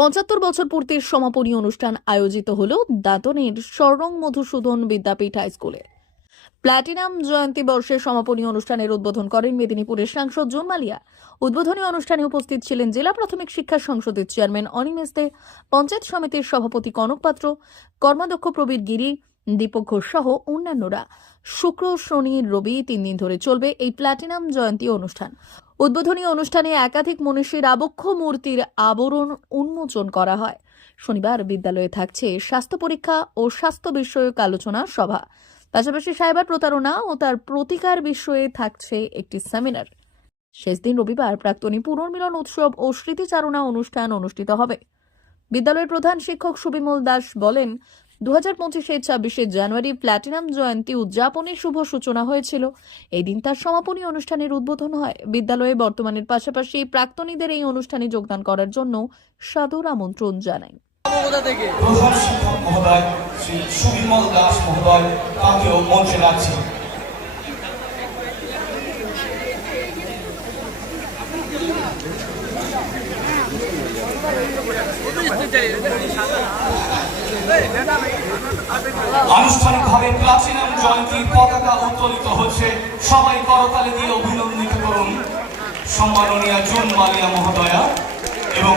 পঁচাত্তর বছর পূর্তির সমাপনী অনুষ্ঠান আয়োজিত হল দাঁতনের স্বরং মধুসূদন বিদ্যাপীঠ হাই স্কুলে। প্ল্যাটিনাম জয়ন্তী বর্ষের সমাপনী অনুষ্ঠানের উদ্বোধন করেন মেদিনীপুরের সাংসদ জুন মালিয়া উদ্বোধনী অনুষ্ঠানে উপস্থিত ছিলেন জেলা প্রাথমিক শিক্ষা সংসদের চেয়ারম্যান অনিম মেস্তে পঞ্চায়েত সমিতির সভাপতি কনক পাত্র, কর্মাধ্যক্ষ প্রবীর গিরি, দীপক ঘোষ সহ অন্যান্যরা। শুক্র, শনি, রবি তিন দিন ধরে চলবে এই প্ল্যাটিনাম জয়ন্তী অনুষ্ঠান। উদ্বোধনী অনুষ্ঠানে একাধিক মনীষীর আবক্ষ মূর্তির আবরণ উন্মোচন করা হয়। শনিবার বিদ্যালয়ে থাকছে স্বাস্থ্য পরীক্ষা ও স্বাস্থ্য বিষয়ক আলোচনা সভা। পাশাপাশি সাইবার প্রতারণা ও তার প্রতিকার বিষয়ে থাকছে একটি সেমিনার। শেষ দিন রবিবার প্রাক্তনী পুনর্মিলন উৎসব ও স্মৃতিচারণা অনুষ্ঠান অনুষ্ঠিত হবে। বিদ্যালয়ের প্রধান শিক্ষক সুবিমল দাস বলেন দু হাজার পঁচিশের ছাব্বিশে জানুয়ারি প্ল্যাটিনাম জয়ন্তী উদযাপনের শুভ সূচনা হয়েছিল। এই দিন তার সমাপনী অনুষ্ঠানের উদ্বোধন হয়। বিদ্যালয়ে বর্তমানের পাশাপাশি প্রাক্তনীদের এই অনুষ্ঠানে যোগদান করার জন্য সাদর আমন্ত্রণ জানায় প্রধান শিক্ষক মহোদয় শ্রী সুবিমল দাস মহোদয় তাকেও মঞ্চে রাখছি আনুষ্ঠানিকভাবে প্লাটিনাম জয়ন্তীর পতাকা উত্তোলিত হচ্ছে। সবাই করতালে দিয়ে অভিনন্দিত করুন সম্মাননীয় জুন মালিয়া মহোদয়া এবং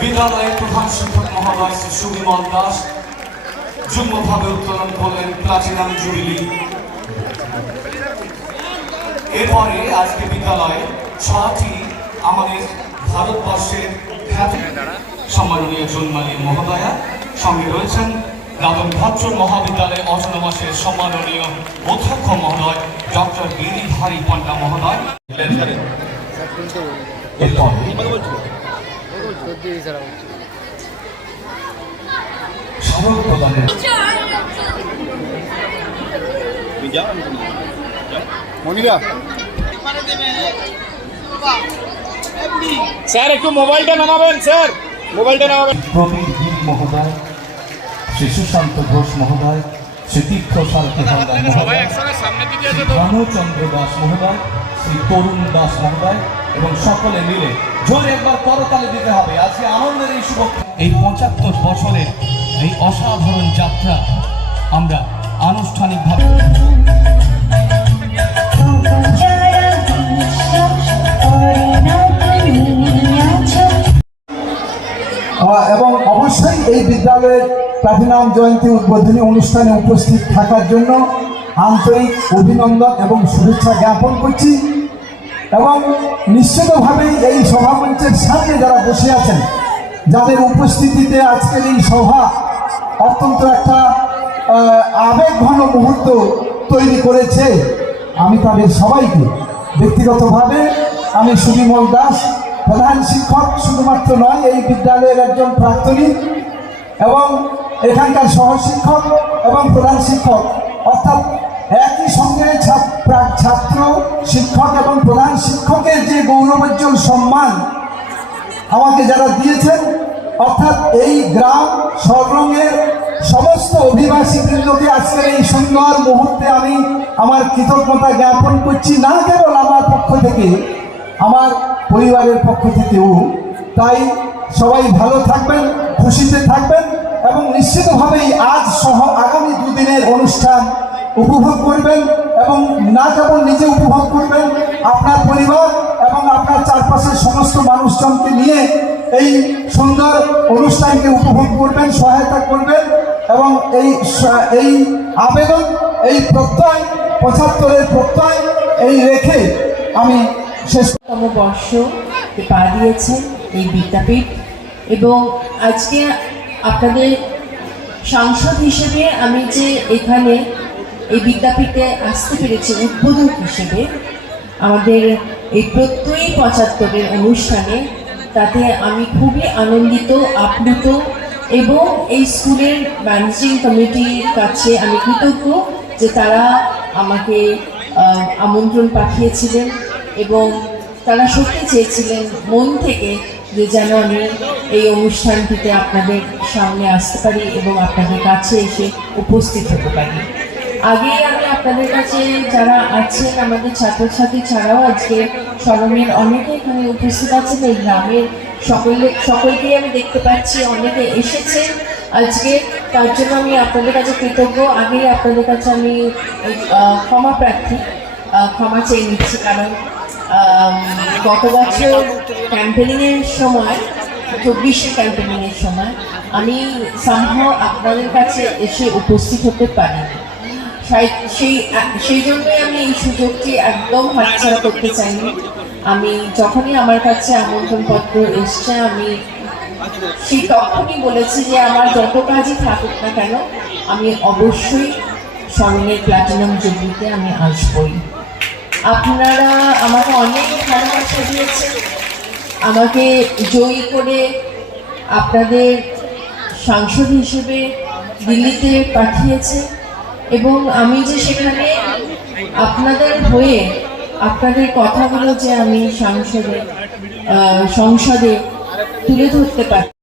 বিদ্যালয়ের প্রধান শিক্ষক মহোদয় শ্রী সুবিমল দাস। যুগ্মভাবে উত্তোলন করলেন প্লাটিনাম জুবিলি। এরপরে আজকে বিদ্যালয়ে ছটি আমাদের ভারতবর্ষের খ্যাতি। সম্মাননীয় জন্মালী মহোদয়া, সঙ্গে রয়েছেন দাদন ভট্ট মহাবিদ্যালয় অটোনমাসের সম্মাননীয় অধ্যক্ষ মহোদয়, ডক্টর গিরিধারী পণ্ডা মহোদয়। প্রদানের মনিরা। স্যার একটু মোবাইলটা নামাবেন স্যার। মোবাইলটা নামাবেন। প্রবীর গিরি মহোদয় শ্রী সুশান্ত ঘোষ মহোদয় শ্রী তীর্থ সারথী হালদার মহোদয় শ্রী দাস মহোদয় শ্রী তরুণ দাস মহোদয় এবং সকলে মিলে জোরে একবার করতালে দিতে হবে। আজকে আনন্দের এই শুভ এই পঁচাত্তর বছরের এই অসাধারণ যাত্রা আমরা আনুষ্ঠানিকভাবে এবং অবশ্যই এই বিদ্যালয়ের প্লাটিনাম জয়ন্তী উদ্বোধনী অনুষ্ঠানে উপস্থিত থাকার জন্য আন্তরিক অভিনন্দন এবং শুভেচ্ছা জ্ঞাপন করছি। এবং নিশ্চিতভাবেই এই সভামঞ্চের সামনে যারা বসে আছেন, যাদের উপস্থিতিতে আজকের এই সভা অত্যন্ত একটা আবেগঘন মুহূর্ত তৈরি করেছে, আমি তাদের সবাইকে ব্যক্তিগতভাবে আমি সুবিমল দাস প্রধান শিক্ষক শুধুমাত্র নয়, এই বিদ্যালয়ের একজন প্রাক্তনী এবং এখানকার সহশিক্ষক এবং প্রধান শিক্ষক। অর্থাৎ একই সঙ্গে ছাত্র শিক্ষক এবং প্রধান শিক্ষকের যে গৌরবোজ্জ্বল সম্মান আমাকে যারা দিয়েছেন, অর্থাৎ এই গ্রাম সররঙের সমস্ত অভিবাসী বৃন্দকে আজকের এই সুন্দর মুহূর্তে আমি আমার কৃতজ্ঞতা জ্ঞাপন করছি, না কেবল আমার পক্ষ থেকে আমার পরিবারের পক্ষ থেকেও তাই সবাই ভালো থাকবেন, খুশিতে থাকবেন এবং নিশ্চিতভাবেই আজ সহ আগামী দুদিনের অনুষ্ঠান উপভোগ করবেন এবং না কেবল নিজে উপভোগ করবেন, আপনার পরিবার এবং আপনার চারপাশের সমস্ত মানুষজনকে নিয়ে এই সুন্দর অনুষ্ঠানকে উপভোগ করবেন, সহায়তা করবেন এবং এই এই আবেদন, এই প্রত্যয়, পঁচাত্তরের প্রত্যয় এই রেখে আমি শেষ তম বর্ষ পা দিয়েছেন এই বিদ্যাপীঠ। এবং আজকে আপনাদের সাংসদ হিসেবে আমি যে এখানে এই বিদ্যাপীঠে আসতে পেরেছি, উদ্বোধক হিসেবে, আমাদের এই প্রত্যয়ী পঁচাত্তরের অনুষ্ঠানে, তাতে আমি খুবই আনন্দিত, আপ্লুত এবং এই স্কুলের ম্যানেজিং কমিটির কাছে আমি কৃতজ্ঞ যে তারা আমাকে আমন্ত্রণ পাঠিয়েছিলেন। এবং তারা সত্যি চেয়েছিলেন মন থেকে যে যেন আমি এই অনুষ্ঠানটিতে আপনাদের সামনে আসতে পারি এবং আপনাদের কাছে এসে উপস্থিত হতে পারি। আগেই আমি আপনাদের কাছে যারা আছেন, আমাদের ছাত্রছাত্রী ছাড়াও আজকে স্মরণের অনেকে এখানে উপস্থিত আছেন। এই গ্রামের সকলে সকলকেই আমি দেখতে পাচ্ছি, অনেকে এসেছে আজকে তার জন্য আমি আপনাদের কাছে কৃতজ্ঞ। আগেই আপনাদের কাছে আমি ক্ষমা প্রার্থী। ক্ষমা চেয়ে নিচ্ছি কারণ গত বছর ক্যাম্পেনিংয়ের সময়, চব্বিশে ক্যাম্পেনিংয়ের সময়, আমি সম্ভব আপনাদের কাছে এসে উপস্থিত হতে পারি সেই সেই জন্যই আমি এই সুযোগটি একদম হাতছাড়া করতে চাইনি। আমি যখনই আমার কাছে আমন্ত্রণপত্র এসছে, আমি সেই তখনই বলেছি যে আমার যত কাজই থাকুক না কেন, আমি অবশ্যই স্মরণের প্ল্যাটিনাম জুবলিতে আমি আসবই। আপনারা আমাকে অনেক ভালোবাসা দিয়েছেন। আমাকে জয়ী করে আপনাদের সাংসদ হিসেবে দিল্লিতে পাঠিয়েছে এবং আমি যে সেখানে আপনাদের হয়ে আপনাদের কথাগুলো যে আমি সাংসদে সংসদে তুলে ধরতে পারি